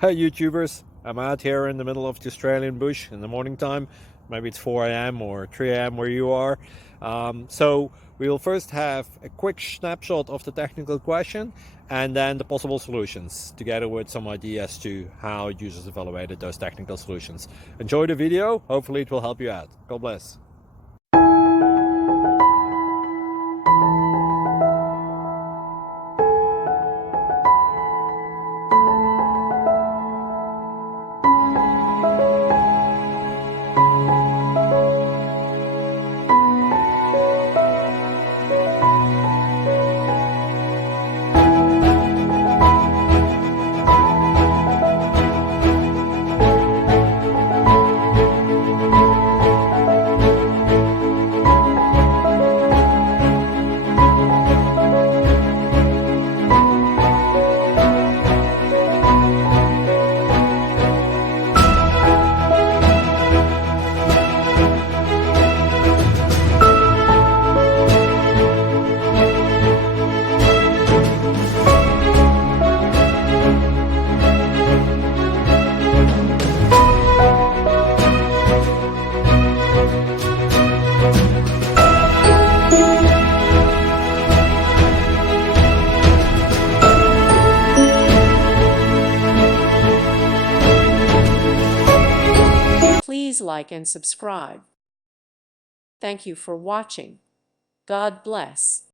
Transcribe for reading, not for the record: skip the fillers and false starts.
Hey YouTubers, I'm out here in the middle of the Australian bush in the morning time. Maybe it's 4 a.m. or 3 a.m. where you are. So we'll first have a quick snapshot of the technical question and then the possible solutions, together with some ideas to how users evaluated those technical solutions. Enjoy the video, hopefully it will help you out. God bless. Please like and subscribe. Thank you for watching. God bless.